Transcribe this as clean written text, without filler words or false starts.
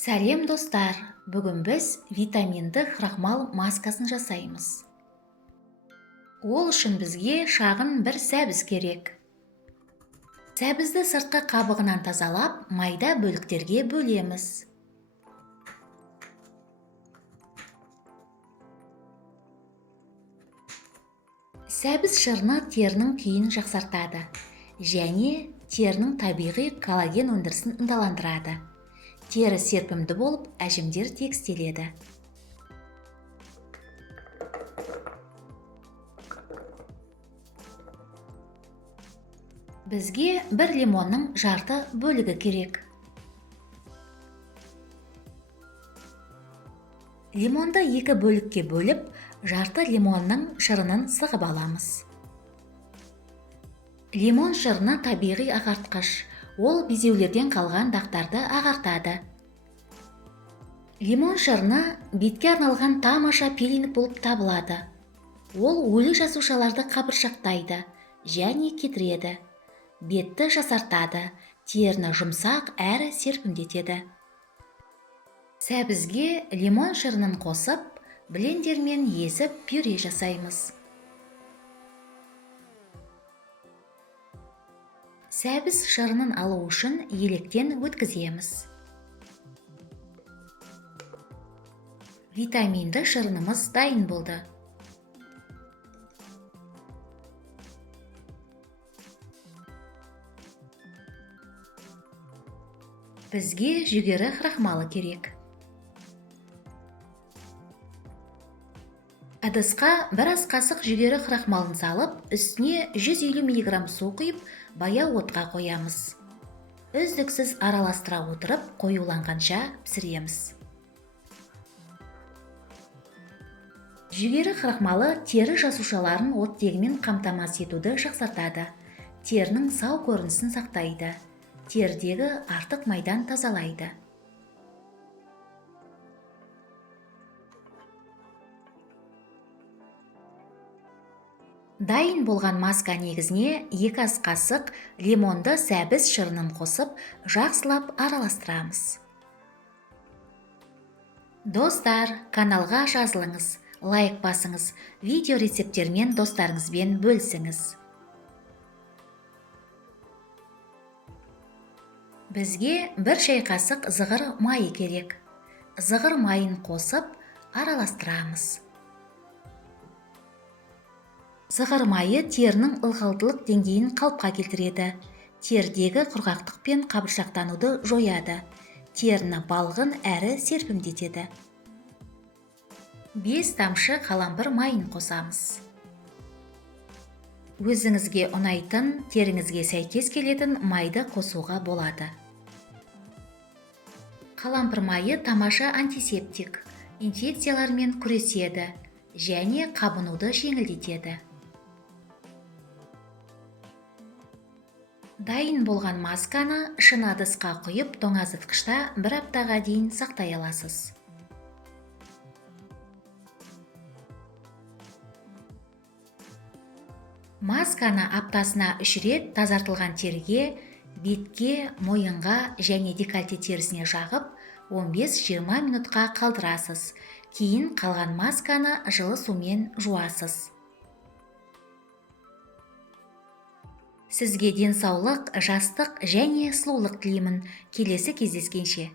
Сәлем достар! Бүгін біз витаминді крахмал маскасын жасаймыз. Ол үшін бізге шағын бір сәбіз керек. Сәбізді сыртқы қабығынан тазалап, майда бөліктерге бөлеміз. Сәбіз шырыны терінің күйін жақсартады және терінің табиғи коллаген өндірісін ынталандырады. Тері серпімді болып, әжімдер тегістеледі. Бізге бір лимонның жарты бөлігі керек. Лимонды екі бөлікке бөліп, жарты лимонның шырынын сығып аламыз. Лимон шырыны табиғи ағартқыш. Ол безеулерден қалған дақтарды ағартады. Лимон шырыны бетке арналған тамаша пилинг болып табылады. Ол өлі жасушаларды қабыршақтайды және кетіреді. Бетті жасартады, теріні жұмсақ әрі серпімдетеді. Сәбізге лимон шырынын қосып, блендермен езіп пюре жасаймыз. Сәбіз шырынын алу үшін електен өткіземіз. Витаминді шырынымыз дайын болды. Бізге жүгері крахмалы керек. Ыдысқа бір ас қасық жүгері крахмалын салып, үстіне 150 мг су құйып, баяу отқа қоямыз. Үздіксіз араластыра отырып, қоюланғанша пісіреміз. Жүгері крахмалы тері жасушаларын оттегімен қамтамасыз етуді жақсартады. Терінің сау көрінісін сақтайды. Тердегі артық майдан тазалайды. Дайын болған маска негізіне 2 ас қасық лимонды сәбіз шырынын қосып, жақсылап араластырамыз. Достар, каналға жазылыңыз, лайк басыңыз, видео рецепттермен достарыңызбен бөлісіңіз. Бізге 1 шай қасық зығыр майы керек. Зығыр майын қосып, араластырамыз. Зығыр майы терінің ылғалдылық деңгейін қалыпқа келтіреді. Тердегі құрғақтық пен қабыршақтануды жояды. Теріні балғын әрі серпімдетеді. 5 тамшы қалампыр майын қосамыз. Өзіңізге ұнайтын, теріңізге сәйкес келетін майды қосуға болады. Қалампыр майы тамаша антисептик, инфекциялармен күреседі және қабынуды жеңілдетеді. Дайын болған масканы шыны ыдысқа құйып, тоңазытқышта 1 аптаға дейін сақтай аласыз. Масканы аптасына 3 рет тазартылған терге, бетке, мойынға және декольте терісіне жағып, 15-20 минутқа қалдырасыз. Кейін қалған масканы жылы сумен жуасыз. Сізге денсаулық, жастық және сұлулық тілеймін. Келесі кездескенше.